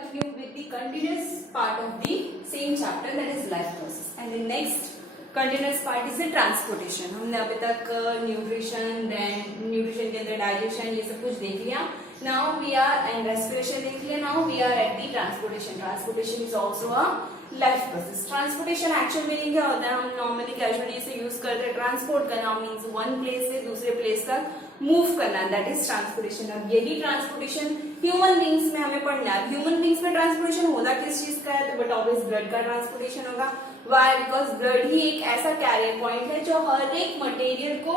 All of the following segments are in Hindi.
continue with the continuous part of the same chapter, that is life process. And the next continuous part is the transportation. हमने अभी तक न्यूट्रिशन, देन न्यूट्रिशन के अंदर डाइजेशन, ये सब कुछ देख लिया. Now we are and respiration देख लिया. Now we are at the transportation. Transportation is also a life process. Transportation actual meaning क्या होता है? हम normally casually से use करते हैं. Transport करना means one place से दूसरे place तक मूव करना, दैट इज ट्रांसपोर्टेशन. अब यही ट्रांसपोर्टेशन ह्यूमन बींग्स में हमें पढ़ना है. ह्यूमन बींग्स में ट्रांसपोर्टेशन होता किस चीज का है? तो बट ऑब्वियस ब्लड का ट्रांसपोर्टेशन होगा. वाई? बिकॉज ब्लड ही एक ऐसा कैरियर पॉइंट है जो हर एक मटेरियल को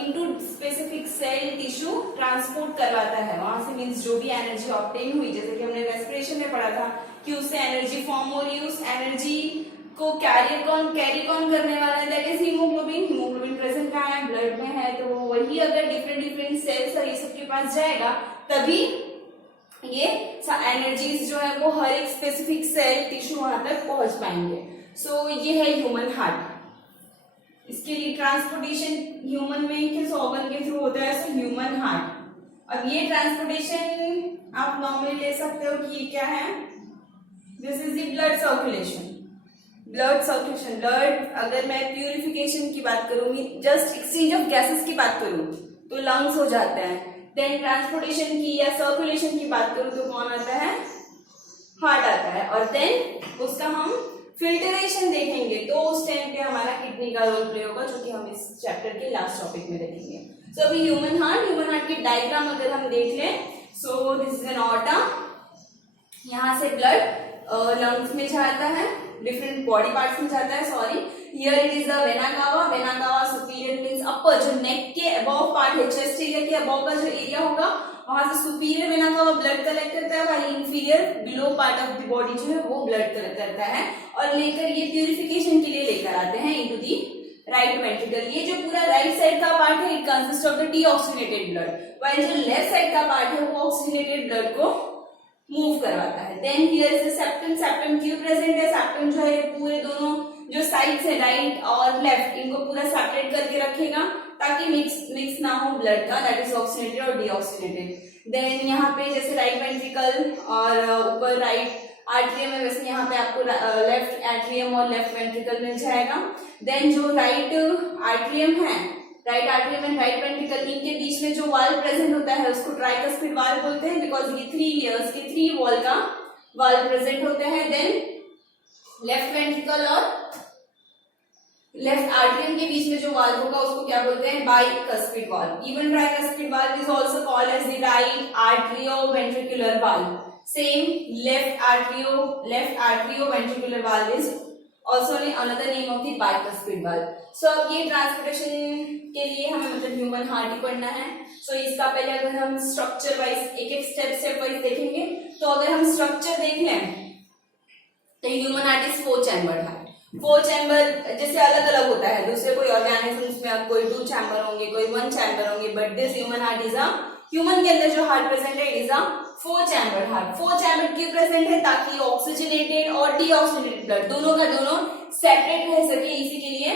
into specific cell tissue transport करवाता है. वहां से मीन्स जो भी एनर्जी ऑब्टेन हुई, जैसे कि हमने रेस्पिरेशन में पढ़ा था कि उससे एनर्जी फॉर्म हो रही है, उस एनर्जी को कैरी कौन करने वाला है? That is haemoglobin. Haemoglobin present कहाँ है? ब्लड में है. तो वही अगर डिफरेंट सेल्स और ये सब के पास जाएगा तभी ये एनर्जीज जो है वो हर एक स्पेसिफिक सेल टिश्यू वहां तक पहुंच पाएंगे. सो ये है ह्यूमन हार्ट. इसके लिए ट्रांसपोर्टेशन ह्यूमन में किस ऑर्गन के थ्रू होता है? So human heart. अब ये ट्रांसपोर्टेशन आप नॉर्मली ले सकते हो कि ये क्या है? This is the blood circulation. Blood circulation, blood, अगर मैं प्यूरिफिकेशन की बात करूंगी, जस्ट एक्सचेंज ऑफ गैसेस की बात करूं तो लंग्स हो जाते हैं. देन ट्रांसपोर्टेशन की या सर्कुलेशन की बात करूं तो कौन आता है? हार्ट आता है. और देन उसका हम फिल्टरेशन देखेंगे तो उस टाइम पे हमारा किडनी का रोल प्ले होगा, जो कि हम इस चैप्टर के लास्ट टॉपिक में देखेंगे. सो अभी ह्यूमन हार्ट की डायग्राम अगर हम देख लें, so this is an aorta. यहां से ब्लड लंग्स में जाता है, डिफरेंट बॉडी पार्ट्स में जाता है. Sorry, here it is the vena cava. Vena cava superior means upper, जो नेक के अबव पार्ट है, चेस्ट एरिया के अबव का जो एरिया होगा वहां से superior vena cava blood collect करता है, वही inferior below part of the body जो है वो ब्लड कलेक्ट करता है और लेकर ये प्यूरिफिकेशन के लिए लेकर आते हैं इनटू दी राइट वेंट्रिकल. ये जो पूरा राइट साइड का पार्ट है, it consist of the deoxygenated blood, while जो लेफ्ट साइड का पार्ट है वो ऑक्सीजनेटेड ब्लड को मूव करवाता है. Then here is septum. Septum क्यों प्रेजेंट है? सेप्टम जो है पूरे दोनों जो साइड्स है राइट और लेफ्ट, इनको पूरा सेपरेट करके रखेगा ताकि मिक्स ना हो ब्लड का, दैट इज ऑक्सीजनेटेड और डीऑक्सीजनेटेड. देन यहाँ पे जैसे राइट वेंट्रिकल और ऊपर राइट आर्ट्रियम है, वैसे यहाँ पे आपको लेफ्ट एट्रियम और लेफ्ट वेंट्रिकल मिल जाएगा. देन जो राइट आर्ट्रियम है, right artery and right ventricle, इनके बीच में जो वाल्व प्रेजेंट होता है उसको ट्राइकस्पिड वाल्व बोलते हैं, बिकॉज ये 3 लेयर्स के 3 वॉल का वाल्व प्रेजेंट होते हैं. देन लेफ्ट वेंट्रिकल और लेफ्ट आर्टरियम के बीच में जो वाल्व होगा उसको क्या बोलते हैं? Bicuspid valve. Even tricuspid valve is also called as the right atrioventricular valve. Same left atrioventricular valve is also another name of the bicuspid valve. So अब ये ट्रांसपोर्टेशन के लिए हमें मतलब ह्यूमन हार्ट ही पढ़ना है. So इसका पहले अगर हम स्ट्रक्चर वाइज एक स्टेप वाइज देखेंगे, तो अगर हम स्ट्रक्चर देख लें तो human heart is 4 chamber heart. 4 chamber जैसे अलग अलग होता है दूसरे कोई ऑर्गेनिजम्स में, अब कोई 2 चैम्बर होंगे, कोई 1 चैम्बर होंगे, but this human heart is a, human के अंदर जो हार्ट प्रेजेंट है it is a 4 chamber heart. 4 chamber क्यों प्रेजेंट है? ताकि ऑक्सीजनेटेड और डीऑक्सीजनेटेड ब्लड दोनों का दोनों सेपरेट रह सके. इसी के लिए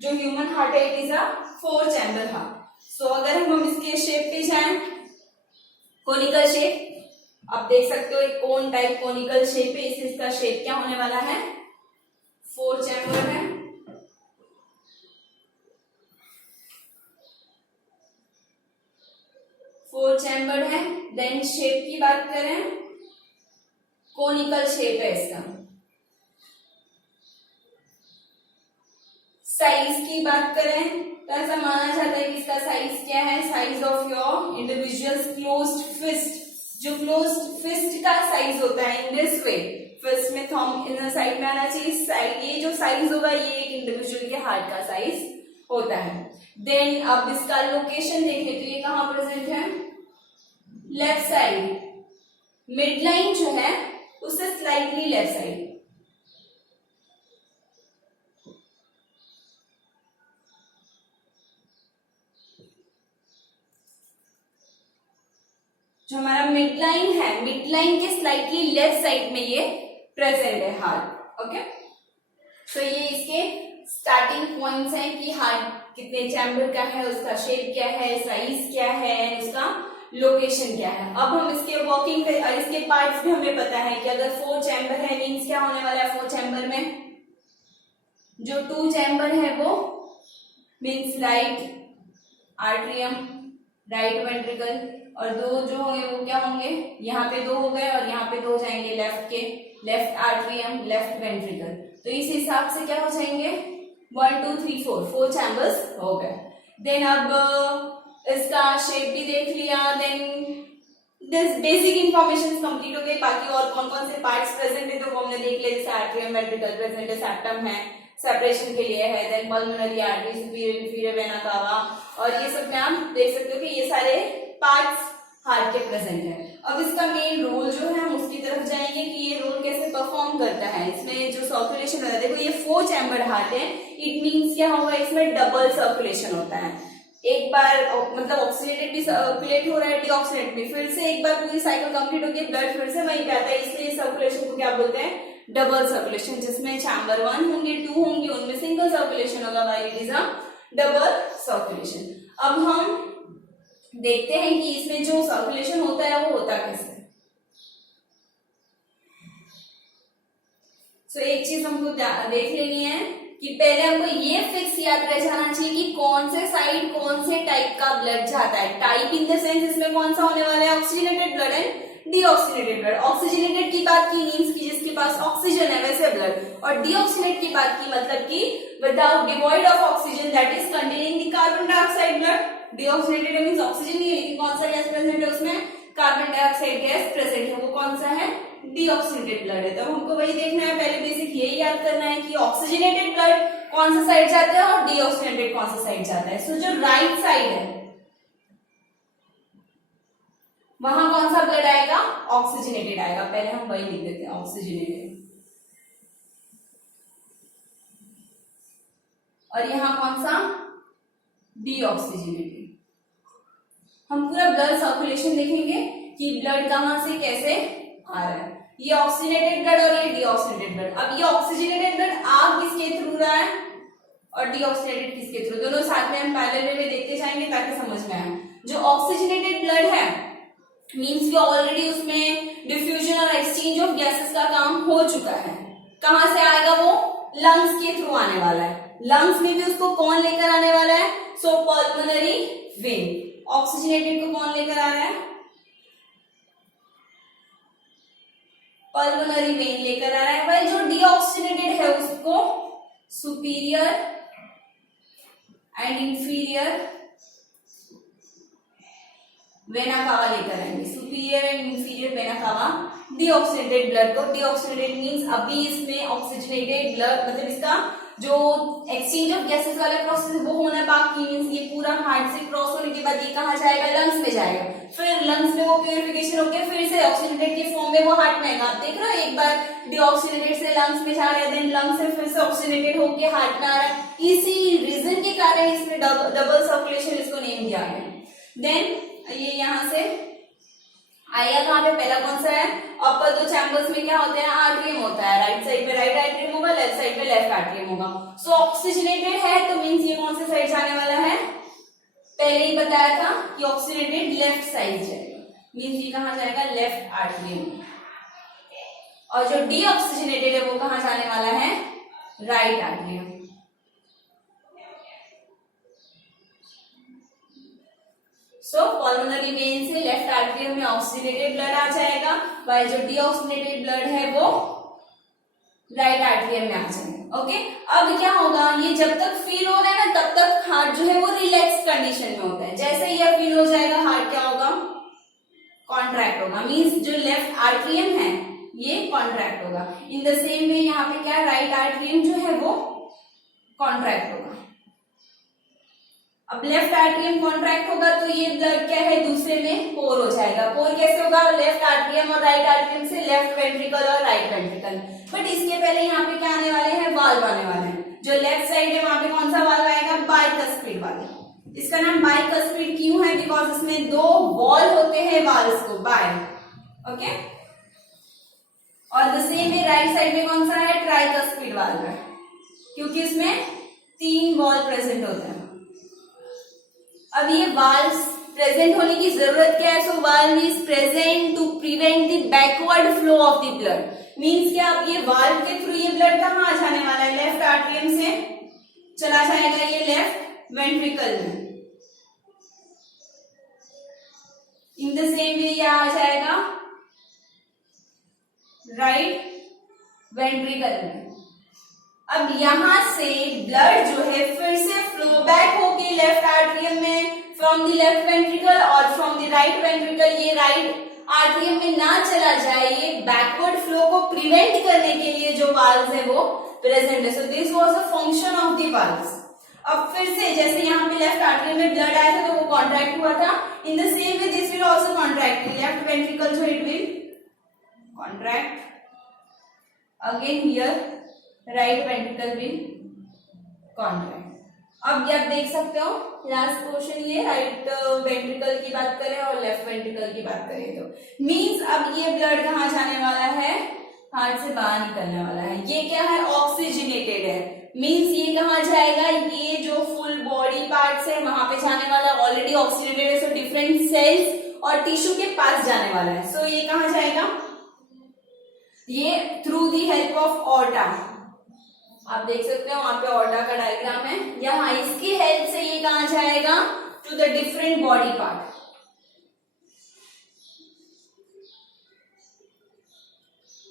जो ह्यूमन हार्ट है it is a 4 chamber heart. So अगर हम इसके शेप पे जाएं, कोनिकल शेप, आप देख सकते हो एक कोन टाइप कोनिकल शेप है. इसका शेप क्या होने वाला है? 4 चैम्बर है. फोर चैम्बर है. देन शेप की बात करें, कोनिकल शेप है इसका. साइज की बात करें तो ऐसा माना जाता है कि इसका साइज क्या है? Size of your individuals closed fist. जो क्लोज्ड फिस्ट का साइज होता है इन दिस वे, फिस्ट में थंब इन साइड में आना चाहिए. ये जो साइज होगा ये एक इंडिविजुअल के हार्ट का साइज होता है. देन अब इसका लोकेशन देखें तो ये कहाँ प्रेजेंट है? Left side. मिड लाइन जो है उससे स्लाइटली लेफ्ट साइड. जो हमारा मिड लाइन है, मिड लाइन के स्लाइटली लेफ्ट साइड में ये प्रेजेंट है हार्ट. ओके, सो ये इसके स्टार्टिंग पॉइंट्स हैं कि हार्ट कितने चैम्बर का है, उसका शेप क्या है, साइज क्या है, उसका लोकेशन क्या है। अब हम इसके वर्किंग पे और इसके पार्ट्स भी हमें पता है कि अगर 4 चैम्बर है मीन्स क्या होने वाला है 4 चैम्बर में, जो 2 चैम्बर है वो means right atrium, right ventricle, और 2 जो होंगे वो क्या होंगे, यहाँ पे 2 हो गए और यहाँ पे 2 हो जाएंगे लेफ्ट के, लेफ्ट आर्ट्रियम, लेफ्ट वेंट्रिकल। तो इस हिसाब से क्या हो जाएंगे 1 2 3 4 चैम्बर्स हो गए। देन अब इसका शेप भी देख लिया, then this basic information complete हो गई। बाकी और कौन कौन से पार्ट्स प्रेजेंट है तो वो हमने देख लिया, जैसे आर्ट्रियम वेंट्रिकल प्रेजेंट है, सेप्टम है सेपरेशन के लिए है, then pulmonary artery, superior inferior vena cava, और ये सब में आप देख सकते हो कि ये सारे पार्ट्स हार्ट के प्रेजेंट है। अब इसका मेन रोल जो है हम उसकी तरफ जाएंगे कि ये रोल कैसे परफॉर्म करता है। इसमें जो सर्कुलेशन होता है, देखो ये 4 चैम्बर हार्ट है, इट मींस क्या होगा, इसमें डबल सर्कुलेशन होता है। एक बार मतलब ऑक्सीडेटेड भी सर्कुलेट हो रहा है, डीऑक्सीडेट भी, फिर से एक बार पूरी साइकिल कंप्लीट होगी, ब्लड फिर से वहीं पे आता है, इसलिए सर्कुलेशन को क्या बोलते हैं डबल सर्कुलेशन, जिसमें चैम्बर 1 होंगे 2 होंगे उनमें सिंगल सर्कुलेशन होगा, while it is a double circulation. अब हम देखते हैं कि इसमें जो सर्कुलेशन होता है वो होता कैसे। सो एक चीज हमको देख लेनी है कि पहले हमको ये फिक्स याद रह जाना चाहिए कि कौन से साइड कौन से टाइप का ब्लड जाता है। टाइप इन द सेंस इसमें कौन सा होने वाला है, oxygenated blood and deoxygenated blood. Oxygenated की बात की मींस की जिसके पास ऑक्सीजन है वैसे ब्लड, और डीऑक्सीजनेट की बात की मतलब कि without devoid of oxygen that is containing the carbon dioxide blood. Deoxygenated means oxygen नहीं है लेकिन कौन सा गैस प्रेजेंट है उसमें, कार्बन डाइऑक्साइड गैस प्रेजेंट है, वो कौन सा है डीऑक्सीजनेटेड ब्लड है। तो हमको वही देखना है, पहले बेसिक यही याद करना है कि ऑक्सीजनेटेड ब्लड कौन सा साइड जाता है और डीऑक्सीजनेटेड कौन सा साइड जाता है। सो जो राइट साइड है वहां कौन सा ब्लड आएगा, ऑक्सीजनेटेड आएगा, पहले हम वही लिख देते हैं ऑक्सीजनेटेड। और यहां कौन सा डीऑक्सीजनेटेड। हम पूरा ब्लड सर्कुलेशन देखेंगे कि ब्लड कहां से कैसे आ रहा है, ये ऑक्सीजनेटेड ब्लड और ये डीऑक्सीजनेटेड ब्लड। अब ये ऑक्सीजनेटेड ब्लड आ किसके थ्रू रहा है और डीऑक्सीजनेटेड किसके थ्रू, दोनों साथ में हम पैरेलल में देखते जाएंगे ताकि समझ में आए। जो ऑक्सीजनेटेड ब्लड है मीन्स कि ऑलरेडी उसमें डिफ्यूजन और एक्सचेंज ऑफ गैसेस का काम हो चुका है। कहां से आएगा वो, लंग्स के थ्रू आने वाला है। लंग्स में भी उसको कौन लेकर आने वाला है, सो पल्मोनरी वेन। ऑक्सीजनेटेड को कौन लेकर आ रहा है, पल्मोनरी वेन लेकर आ रहा है। भाई जो डीऑक्सीजनेटेड है उसको सुपीरियर एंड इंफीरियर वेना कावा लेकर आएंगे। सुपीरियर एंड इंफीरियर वेना कावा डीऑक्सीजनेटेड ब्लड को, डीऑक्सीजनेटेड मींस अभी इसमें ऑक्सीजनेटेड ब्लड मतलब इसका जो एक्सचेंज ऑफ गैसेस वाला प्रोसेस वो होना बाकी, मींस ये पूरा हार्ट से क्रॉस होने के बाद ये कहाँ जाएगा, लंग्स में जाएगा, फिर लंग्स में वो प्यूरिफिकेशन होकर फिर से ऑक्सीजनेटेड के फॉर्म में वो हार्ट में आएगा। आप देख रहे हो एक बार डीऑक्सीजनेटेड से लंग्स में जा रहा है, देन लंग्स से फिर से ऑक्सीजनेटेड होकर हार्ट में आ रहा है। इसी रीजन के कारण इसमें डबल सर्कुलेशन इसको नेम दिया गया। देन ये यहां से आया कहां पे, पहला कौन सा है, अपर 2 चैम्बर्स में क्या होते हैं, आर्ट्रियम होता है, राइट साइड में राइट आर्ट्रियम होगा, लेफ्ट साइड में लेफ्ट आर्ट्रियम होगा। सो ऑक्सीजनेटेड है तो मींस ये कौन से साइड जाने वाला है, पहले ही बताया था कि ऑक्सीजनेटेड लेफ्ट साइड जाएगा, मींस ये कहां जाएगा, लेफ्ट आर्ट्रियम। और जो डीऑक्सीजनेटेड है वो कहां जाने वाला है, राइट आर्ट्रियम। सो पल्मोनरी वेन से लेफ्ट आर्टरियम में ऑक्सीजनेटेड ब्लड आ जाएगा, while जो डीऑक्सीजनेटेड ब्लड है वो राइट आर्टरियम में आ जाएगा। ओके, अब क्या होगा, ये जब तक फील हो रहा है ना तब तक हार्ट जो है वो रिलैक्स कंडीशन में होता है। जैसे ही ये फील हो जाएगा हार्ट क्या होगा, कॉन्ट्रैक्ट होगा, मींस जो लेफ्ट आर्टरियम है ये कॉन्ट्रैक्ट होगा। इन द सेम वे यहाँ पे क्या, राइट आर्टरियम जो है वो कॉन्ट्रैक्ट होगा। अब लेफ्ट आर्टरियम कॉन्ट्रैक्ट होगा तो ये ब्लड क्या है, दूसरे में पोर हो जाएगा। पोर कैसे होगा, लेफ्ट आर्टरियम और राइट आर्टरियम से लेफ्ट वेंट्रिकल और राइट वेंट्रिकल। बट इसके पहले यहाँ पे क्या आने वाले हैं, वाल्व आने वाले हैं। जो लेफ्ट साइड है वहां पे कौन सा वाल्व आएगा, बाइकस्पिड वाल्व। इसका नाम बाइकस्पिड क्यों है, बिकॉज इसमें 2 वॉल होते हैं वाल्व्स को, बाय। ओके, और द सेम में राइट साइड में कौन सा है, ट्राइकस्पिड वाल्व है, क्योंकि इसमें 3 वॉल प्रेजेंट होते हैं। अब ये वाल्व्स प्रेजेंट होने की जरूरत क्या है? So valve is present to prevent the backward flow of the blood. Means क्या, अब ये वाल्व के थ्रू ये ब्लड कहाँ आ जाने वाला है? लेफ्ट आर्टरियम से चला जाएगा ये लेफ्ट वेंट्रिकल में। इन द सेम वे यह आ जाएगा राइट वेंट्रिकल में। अब यहां से ब्लड जो है फिर से फ्लो बैक होके लेफ्ट आर्टरियम में फ्रॉम द लेफ्ट वेंट्रिकल और फ्रॉम द राइट वेंट्रिकल ये राइट आर्टरियम में ना चला जाए, ये बैकवर्ड फ्लो को प्रिवेंट करने के लिए जो वाल्व्स है वो प्रेजेंट है। सो this was the function of the valves. अब फिर से जैसे यहाँ पे लेफ्ट आर्टरी में ब्लड आया था तो वो कॉन्ट्रैक्ट हुआ था, in the same way this will also contract. Left ventricle जो it will contract again here right ventricle will contract. अब आप देख सकते हो लास्ट पोर्शन ये राइट वेंट्रिकल की बात करें और लेफ्ट वेंट्रिकल की बात करें तो मींस अब ये ब्लड कहाँ जाने वाला है? हार्ट से बाहर निकलने वाला है। ये क्या है? ऑक्सीजनेटेड है। मींस ये कहाँ जाएगा? ये जो फुल बॉडी पार्ट्स है वहां पे जाने वाला, ऑलरेडी ऑक्सीजनेटेड है, सो डिफरेंट सेल्स और टिश्यू के पास जाने वाला है। सो ये कहाँ जाएगा? ये through the help of aorta. आप देख सकते हो वहां पे ऑर्टा का डायग्राम है, यहाँ इसकी हेल्प से ये कहाँ जाएगा? To the different body part.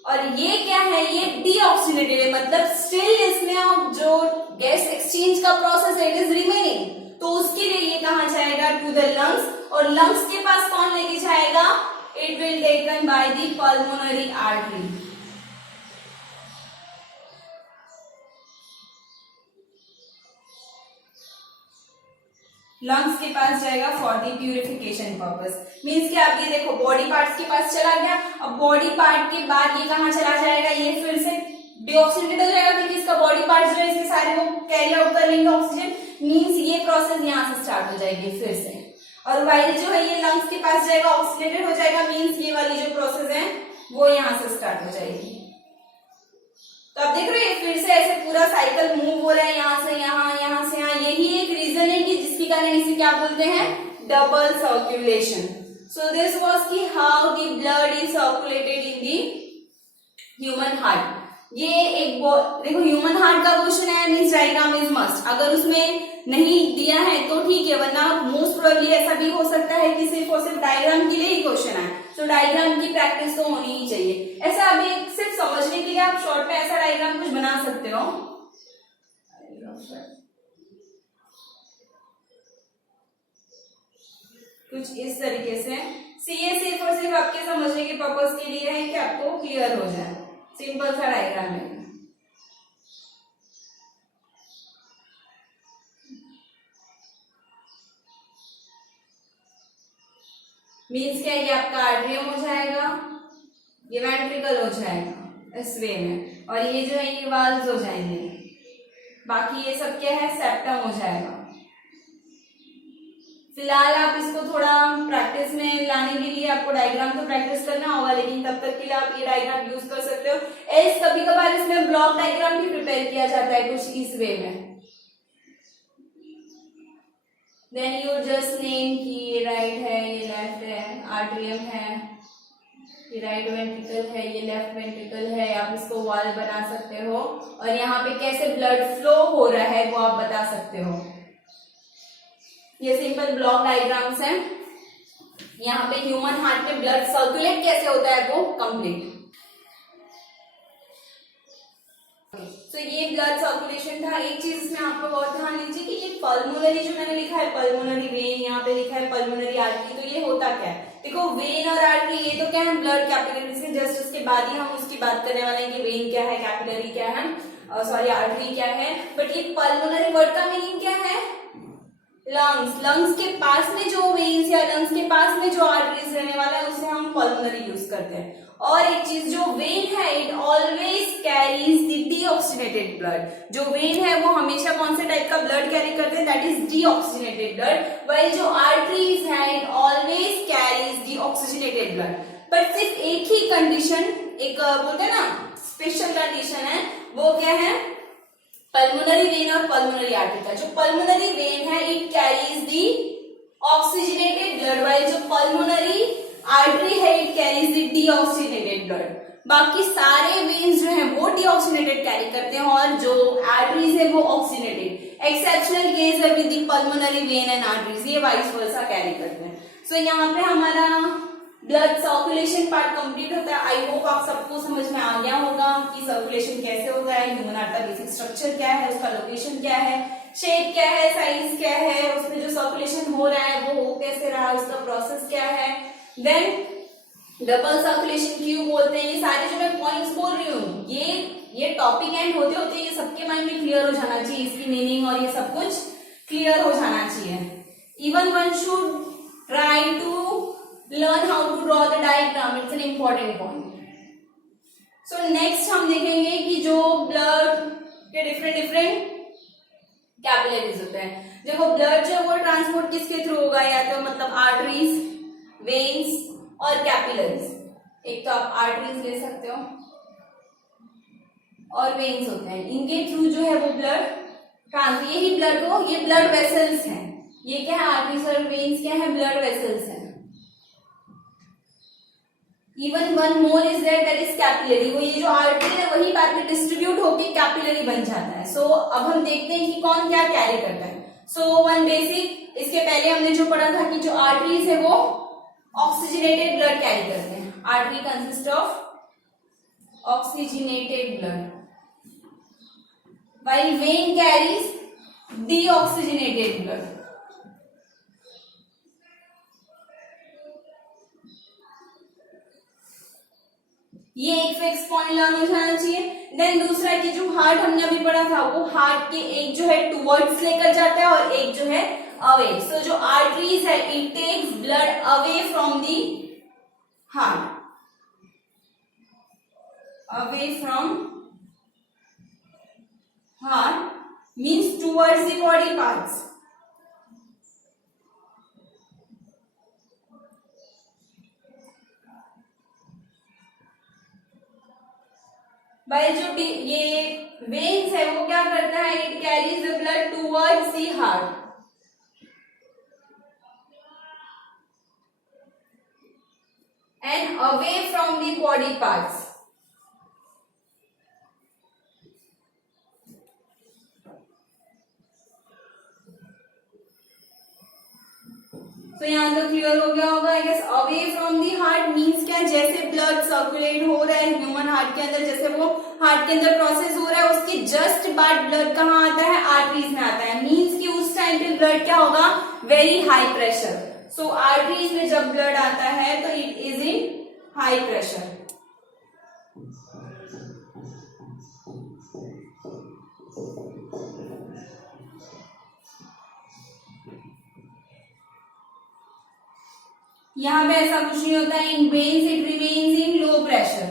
और ये क्या है? ये डीऑक्सीजनेटेड है, मतलब स्टिल इसमें अब जो गैस एक्सचेंज का प्रोसेस है इट इज रिमेनिंग, तो उसके लिए ये कहाँ जाएगा? To the lungs. और लंग्स के पास कौन लेके जाएगा? It will taken by the pulmonary artery. Lungs के पास जाएगा for the purification purpose. Means कि आप ये देखो बॉडी पार्ट्स के पास चला गया, अब बॉडी पार्ट के बाद ये कहाँ चला जाएगा? ये फिर से डीऑक्सीजनेटेड हो जाएगा क्योंकि इसका बॉडी पार्ट जो है इसके सारे वो कैरी आउट कर लेंगे ऑक्सीजन। मीन्स ये प्रोसेस यहाँ से स्टार्ट हो जाएगी फिर से। और वाइल जो है ये लंग्स के पास जाएगा, ऑक्सीजनेटेड हो जाएगा, मीन्स ये वाली जो प्रोसेस है वो यहाँ से स्टार्ट हो जाएगी। तो आप देख रहे हो फिर से ऐसे पूरा साइकिल मूव हो रहा है, यहाँ से यहाँ, यहाँ से यहाँ। यही एक रीजन है कि जिसके कारण इसे क्या बोलते हैं? Double circulation. So this was कि how the blood is circulated in the human heart. ये एक देखो ह्यूमन हार्ट का क्वेश्चन है, मींस डायग्राम इज मस्ट। अगर उसमें नहीं दिया है तो ठीक है, वरना मोस्ट प्रोबेबली ऐसा भी हो सकता है कि सिर्फ और सिर्फ डायग्राम के लिए ही क्वेश्चन है। तो डायग्राम की प्रैक्टिस तो होनी ही चाहिए। ऐसा अभी सिर्फ समझने के लिए आप शॉर्ट में ऐसा डायग्राम कुछ बना सकते हो। कुछ इस तरीके से ये सिर्फ और सिर्फ आपके समझने के पर्पस के लिए है कि आपको क्लियर हो जाए। सिंपल सा डायग्राम है। मीन्स क्या है कि आपका आर्टरियम हो जाएगा, ये वेंट्रिकल हो जाएगा इस वे में, और ये जो है ये वाल्व्स हो जाएंगे। बाकी ये सब क्या है? सेप्टम हो जाएगा। फिलहाल आप इसको थोड़ा प्रैक्टिस में लाने के लिए आपको डायग्राम तो प्रैक्टिस करना होगा, लेकिन तब तक के लिए आप ये डायग्राम यूज कर सकते हो। एल्स कभी कभार इसमें ब्लॉक डायग्राम भी प्रिपेयर किया जाता है कुछ इस वे में। देन यू जस्ट नेम कि ये राइट है, ये लेफ्ट है, आर्टरियम है, ये राइट वेंट्रिकल है, ये लेफ्ट वेंट्रिकल है। आप इसको वॉल बना सकते हो और यहाँ पे कैसे ब्लड फ्लो हो रहा है वो आप बता सकते हो। ये सिंपल ब्लॉक डायग्राम्स हैं। यहाँ पे ह्यूमन हार्ट में ब्लड सर्कुलेट कैसे होता है वो कंप्लीट। तो ये ब्लड सर्कुलेशन था। एक चीज इसमें आपको बहुत ध्यान दीजिए कि ये पल्मोनरी जो मैंने लिखा है, पल्मोनरी वेन, यहाँ पे लिखा है पल्मोनरी आर्टरी, तो ये होता क्या है? देखो वेन और आर्टरी ये तो क्या है? ब्लड कैपिलरी से जस्ट उसके बाद ही हम उसकी बात करने वाले हैं कि वेन क्या है, कैपिलरी क्या है, सॉरी आर्टरी क्या है। बट ये पल्मोनरी वर्ड का मीनिंग क्या है? लंग्स। लंग्स के पास में जो वेन्स या लंग्स के पास में जो आर्टरीज रहने वाला है उसे हम पल्मोनरी यूज करते हैं। और एक चीज जो वेन है it always carries the deoxygenated blood. जो वेन है वो हमेशा कौन से टाइप का ब्लड कैरी करते हैं? That is deoxygenated blood. While जो आर्टरीज है it always carries the oxygenated blood. But सिर्फ एक ही कंडीशन, एक बोलते हैं ना स्पेशल कंडीशन है, वो क्या है? पल्मोनरी वेन और पल्मोनरी आर्टरी का। जो पल्मोनरी वेन है it carries the oxygenated blood, while जो पल्मोनरी आर्टरी है it carries the deoxygenated blood. बाकी सारे वेन्स जो हैं वो डीऑक्सीजनेटेड कैरी करते हैं और जो आर्टरीज है वो ऑक्सीजनेटेड। एक्सेप्शनल केस है with the pulmonary vein and arteries, ये वाइस वर्सा कैरी करते हैं। सो यहाँ पे हमारा ब्लड सर्कुलेशन पार्ट कंप्लीट होता है। आई होप आप सबको समझ में आ गया होगा कि सर्कुलेशन कैसे होता है, ह्यूमन हार्ट का बेसिक स्ट्रक्चर क्या है, उसका लोकेशन क्या है, शेप क्या है, साइज क्या है, उसमें जो सर्कुलेशन हो रहा है वो हो कैसे रहा है, उसका प्रोसेस क्या है। देन डबल सर्कुलेशन क्यों बोलते हैं, ये सारे जो मैं पॉइंट्स बोल रही हूँ ये टॉपिक एंड होते होते ये सबके माइंड में क्लियर हो जाना चाहिए, इसकी मीनिंग और ये सब कुछ क्लियर हो जाना चाहिए। Even one should try to learn how to draw the diagram, it's an important point. So next हम देखेंगे कि जो ब्लड के डिफरेंट कैपिलरीज होते हैं। देखो ब्लड जो वो ट्रांसपोर्ट किसके थ्रू होगा, या तो मतलब आर्टरीज, वेन्स और कैपिलरीज। एक तो आप आर्टरीज ले सकते हो और वेन्स होते हैं, इनके थ्रू जो है वो ब्लड ट्रांसफर, यही ब्लड को, ये ब्लड वेसल्स हैं। ये क्या है, आर्टरीज और वेन्स क्या है, ब्लड वेसल्स हैं। Even one more is there that is capillary, वो ये जो आर्टरी है वही बाद में डिस्ट्रीब्यूट होके कैपिलरी बन जाता है। सो अब हम देखते हैं कि कौन क्या कैरी करता है। सो वन बेसिक, इसके पहले हमने जो पढ़ा था कि जो आर्टरीज है वो ऑक्सीजनेटेड ब्लड कैरी करते हैं। Artery consist of oxygenated blood while when carries deoxygenated blood. ये एक फिक्स पॉइंट लर्न हो जाना चाहिए। देन दूसरा कि जो हार्ट हमने अभी पढ़ा था वो हार्ट के एक जो है टुवर्ड्स लेकर जाता है और एक जो है अवे। सो जो आर्टरीज है it takes blood away from the heart, away from heart means towards the body parts. भाई जो ये वेन्स है वो क्या करता है, it carries the blood towards the heart and away from the body parts. तो यहाँ तो क्लियर हो गया होगा I guess. Away from the heart means क्या, जैसे ब्लड सर्कुलेट हो रहा है ह्यूमन हार्ट के अंदर, जैसे वो हार्ट के अंदर प्रोसेस हो रहा है उसके जस्ट बाद ब्लड कहाँ आता है, आर्टरीज में आता है। मीन्स कि उस टाइम पे ब्लड क्या होगा, very high pressure. So arteries में जब ब्लड आता है तो it is in high pressure. यहां पे ऐसा कुछ नहीं होता है, in veins it remains in low pressure.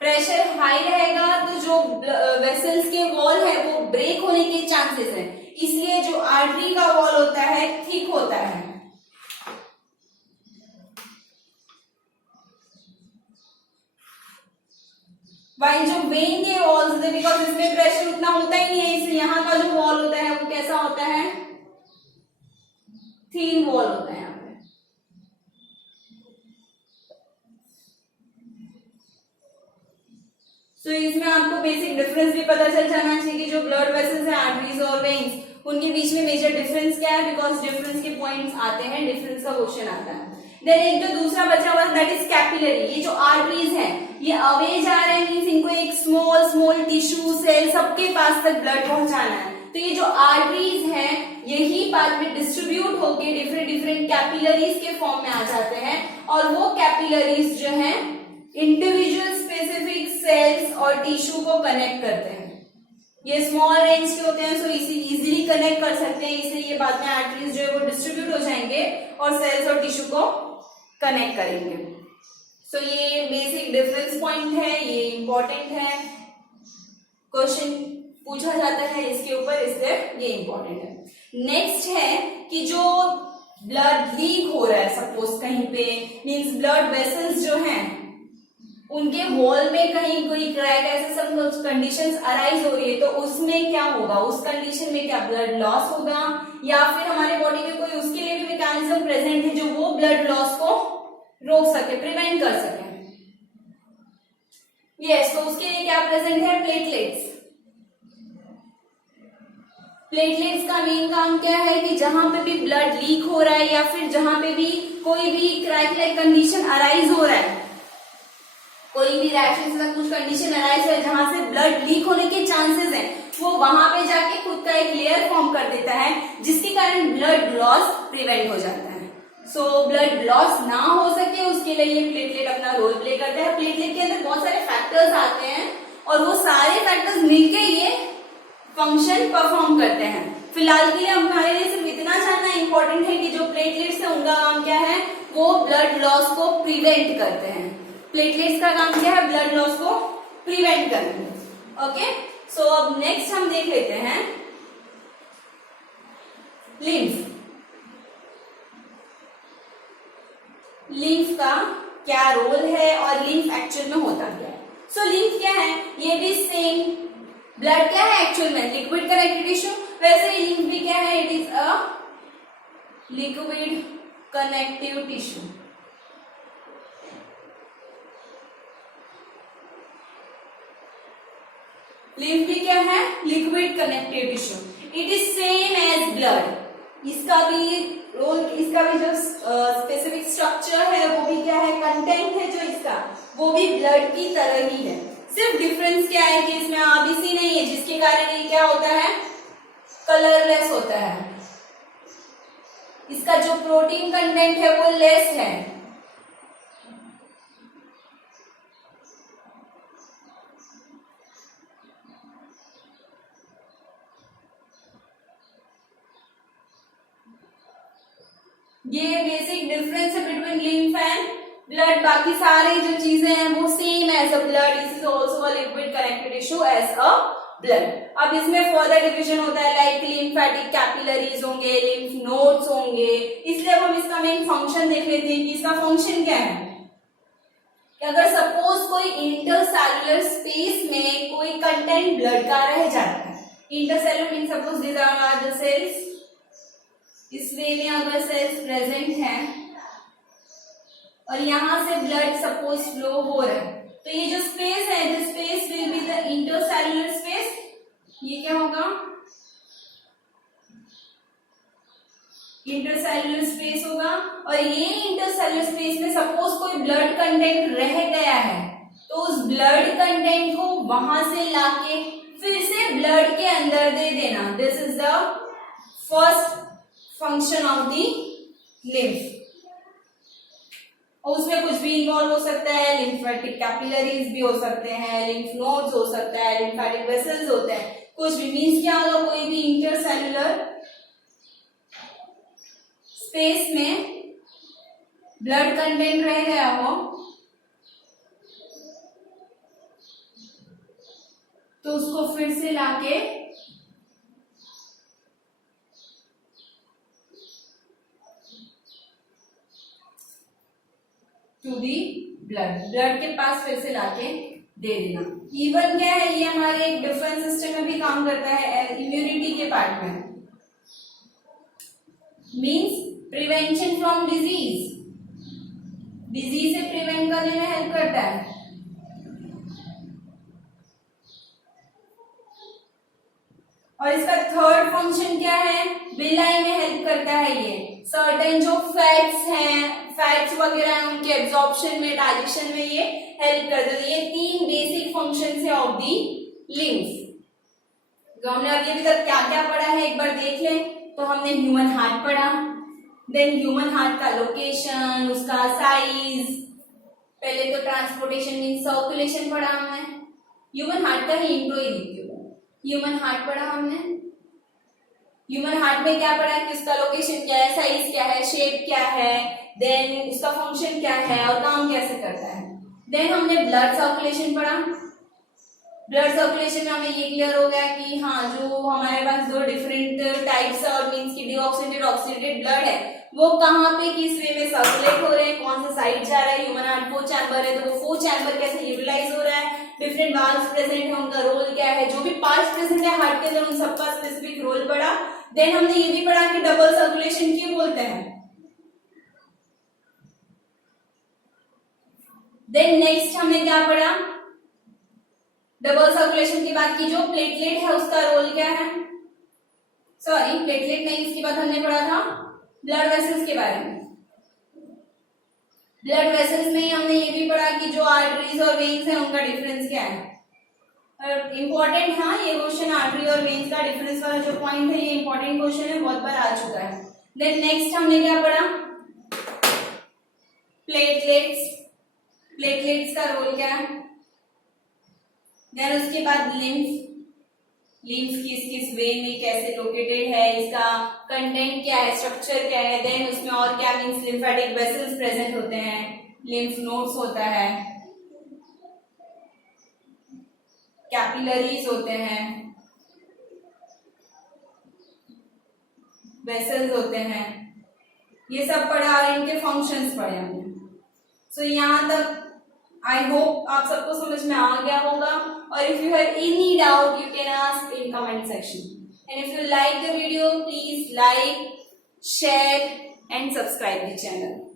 Pressure high रहेगा तो जो वेसल्स के वॉल है वो ब्रेक होने के चांसेस है, इसलिए जो आर्टरी का वॉल होता है थिक होता है। वाइल जो वेन के वॉल्स होते हैं, बिकॉज इसमें प्रेशर उतना होता ही नहीं है, इसलिए यहाँ का जो वॉल होता है वो कैसा होता है, थीन वॉल होता है यहाँ पे। सो इसमें आपको बेसिक डिफरेंस भी पता चल जाना चाहिए कि जो ब्लड वेसल्स है आर्टरीज और वेन्स, उनके बीच में मेजर डिफरेंस क्या है, बिकॉज डिफरेंस के पॉइंट्स आते हैं, डिफरेंस का क्वेश्चन आता है। देन एक जो दूसरा बचा हुआ दैट इज कैपिलरी। ये जो आर्टरीज है ये अवे जा रहे हैं, मीन्स इनको एक स्मॉल स्मॉल टिश्यू सेल सबके पास तक ब्लड पहुंचाना है। तो ये जो आर्टरीज हैं यही बाद में डिस्ट्रीब्यूट होके डिफरेंट डिफरेंट कैपिलरीज के फॉर्म में आ जाते हैं, और वो कैपिलरीज जो हैं इंडिविजुअल स्पेसिफिक सेल्स और टिश्यू को कनेक्ट करते हैं। ये स्मॉल रेंज के होते हैं, सो इजीली कनेक्ट कर सकते हैं, इसलिए ये बाद में आर्टरीज जो है वो डिस्ट्रीब्यूट हो जाएंगे और सेल्स और टिश्यू को कनेक्ट करेंगे। सो ये बेसिक डिफरेंस पॉइंट है, ये इंपॉर्टेंट है, क्वेश्चन पूछा जाता है इसके ऊपर, इसलिए ये इंपॉर्टेंट है। नेक्स्ट है कि जो ब्लड लीक हो रहा है सपोज कहीं पे, मींस ब्लड वेसल्स जो हैं उनके वॉल में कहीं कोई क्रैक ऐसे सब कंडीशंस अराइज हो रही है, तो उसमें क्या होगा, उस कंडीशन में क्या ब्लड लॉस होगा, या फिर हमारे बॉडी में कोई उसके लिए भी मैकेनिज्म प्रेजेंट है जो वो ब्लड लॉस को रोक सके, प्रिवेंट कर सके। यस, तो उसके लिए क्या प्रेजेंट है, प्लेटलेट्स। प्लेटलेट्स का मेन काम क्या है कि जहां पे भी ब्लड लीक हो रहा है या फिर जहां पे भी कोई भी क्रैक लाइक कंडीशन अराइज हो रहा है, कोई भी रिएक्शन से कुछ कंडीशन अराइज है जहां से ब्लड लीक होने के चांसेस हैं, वो वहां पे जाके खुद का एक लेयर फॉर्म कर देता है जिसके कारण ब्लड लॉस प्रिवेंट हो जाता है। सो ब्लड लॉस ना हो सके उसके लिए ये प्लेटलेट अपना रोल प्ले करता है। प्लेटलेट के अंदर बहुत सारे फैक्टर्स आते हैं और वो सारे फैक्टर्स मिलके ये फंक्शन परफॉर्म करते हैं। फिलहाल के लिए हमारे लिए सिर्फ इतना जानना इंपॉर्टेंट है कि जो प्लेटलेट्स है उनका काम क्या है, वो ब्लड लॉस को प्रिवेंट करते हैं। प्लेटलेट्स का काम क्या है, ब्लड लॉस को प्रिवेंट करना। ओके, सो अब नेक्स्ट हम देख लेते हैं लिम्फ। लिम्फ का क्या रोल है और लिम्फ एक्चुअल में होता क्या है। सो लिम्फ क्या है, ये भी सेम, ब्लड क्या है एक्चुअल में, लिक्विड कनेक्टिव टिश्यू, वैसे ही लिम्फ भी क्या है, it is a liquid connective tissue. Lymph भी क्या है, liquid connective tissue. It is same as blood. इसका भी रोल, इसका भी जो स्पेसिफिक स्ट्रक्चर है वो भी क्या है, कंटेंट है जो इसका वो भी ब्लड की तरह ही है। सिर्फ डिफरेंस क्या है कि इसमें आरबीसी नहीं है, जिसके कारण ये क्या होता है, कलरलेस होता है। इसका जो प्रोटीन कंटेंट है वो लेस है। ये बेसिक डिफरेंस है बिटवीन लिम्फ एंड ब्लड। बाकी सारे जो चीजें हैं वो same as a blood. This is also a liquid connective tissue as a blood. अब इसमें फर्दर डिवीजन होता है, लाइक लिम्फेटिक कैपिलरीज होंगे, लिम्फ नोड्स होंगे। इसलिए अब हम इसका मेन फंक्शन देख लेते हैं कि इसका फंक्शन क्या है। कि अगर सपोज कोई इंटरसेल्युलर स्पेस में कोई कंटेंट ब्लड का रह जाता है, intercellular mean suppose these are the cells, इस वे में अगर सेल्स प्रेजेंट हैं और यहां से ब्लड सपोज फ्लो हो रहा है, तो ये जो स्पेस है, this space will be the intercellular space. ये क्या होगा, इंटरसेल्युलर स्पेस होगा। और ये इंटरसेल्युलर स्पेस में सपोज कोई ब्लड कंटेंट रह गया है, तो उस ब्लड कंटेंट को वहां से लाके फिर से ब्लड के अंदर दे देना। This is the first function of the lymph. और उसमें कुछ भी इन्वॉल्व हो सकता है, लिम्फेटिक कैपिलरीज भी हो सकते हैं, लिम्फ नोड्स हो सकता है, लिम्फेटिक वेसल्स होते हैं, कुछ भी। मीन्स क्या होगा, कोई भी इंटरसेल्युलर स्पेस में ब्लड कंटेंट रह गया हो तो उसको फिर से लाके टू दी ब्लड के पास फिर से लाके दे देना। इवन क्या है, ये हमारे एक डिफरेंस सिस्टम में भी काम करता है, इम्यूनिटी के पार्ट में। Means prevention from disease, disease से प्रिवेंट करने में हेल्प करता है। और इसका थर्ड फंक्शन क्या है, बिलाई में हेल्प करता है। ये सर्टेन जो फैट्स हैं, फैट्स वगैरह हैं, उनके एब्जॉर्प्शन में, डाइजेशन में ये हेल्प करता है। ये तीन बेसिक फंक्शंस है ऑफ दी लिम्फ। तो हमने अभी तक क्या क्या पढ़ा है एक बार देख लें। तो हमने ह्यूमन हार्ट पढ़ा, देन ह्यूमन हार्ट का लोकेशन, उसका साइज, पहले तो ट्रांसपोर्टेशन मीन सर्कुलेशन पढ़ा हमने। ह्यूमन हार्ट का ही इंट्रो ही लिखी हो। ह्यूमन हार्ट पढ़ा हमने। ह्यूमन हार्ट में क्या पढ़ा कि उसका लोकेशन क्या है, साइज क्या है, शेप क्या है, देन उसका फंक्शन क्या है और काम कैसे करता है। देन हमने ब्लड सर्कुलेशन पढ़ा। ब्लड सर्कुलेशन में हमें ये क्लियर हो गया कि हाँ, जो हमारे पास दो डिफरेंट टाइप्स है और मीन्स की डीऑक्सीडेटेड ऑक्सीडेटेड ब्लड है, वो कहाँ पे किस वे में सर्कुलेट हो रहे हैं, कौन सा साइड जा रहा है, ह्यूमन हार्ट 4 चैम्बर है तो वो 4 चैम्बर कैसे यूटिलाइज हो रहा है, डिफरेंट वाल्व्स प्रेजेंट है उनका रोल क्या है, जो भी पार्ट्स प्रेजेंट है हार्ट के अंदर उन सबका स्पेसिफिक रोल पढ़ा। देन हमने ये भी पढ़ा कि डबल सर्कुलेशन क्यों बोलते हैं। देन नेक्स्ट हमने क्या पढ़ा, डबल सर्कुलेशन के बाद की जो प्लेटलेट है उसका रोल क्या है, सॉरी प्लेटलेट नहीं, इसके बाद हमने पढ़ा था ब्लड वेसल्स के बारे में। ब्लड वेसल्स में हमने ये भी पढ़ा कि जो आर्टरीज और वेन्स है उनका डिफरेंस क्या है, और इंपॉर्टेंट, हाँ ये क्वेश्चन आर्टरी और वेन्स का डिफरेंस वाला जो पॉइंट है ये इंपॉर्टेंट क्वेश्चन है, बहुत बार आ चुका है। देन नेक्स्ट हमने क्या पढ़ा, प्लेटलेट्स, प्लेटलेट्स का रोल क्या है। देन उसके बाद लिम्फ, लिम्फ किस किस वे में कैसे लोकेटेड है, इसका कंटेंट क्या है, स्ट्रक्चर क्या है। देन उसमें और क्या मीन्स लिम्फेटिक वेसल्स प्रेजेंट होते हैं, लिम्फ नोड्स होता है, कैपिलरीज होते हैं, वेसल्स होते हैं, ये सब पढ़ा और इनके फंक्शंस पढ़े हमने। सो यहाँ तक आई होप आप सबको समझ में आ गया होगा, और if you have any doubt you can ask in comment section, and if you like the video please like, share and subscribe the channel.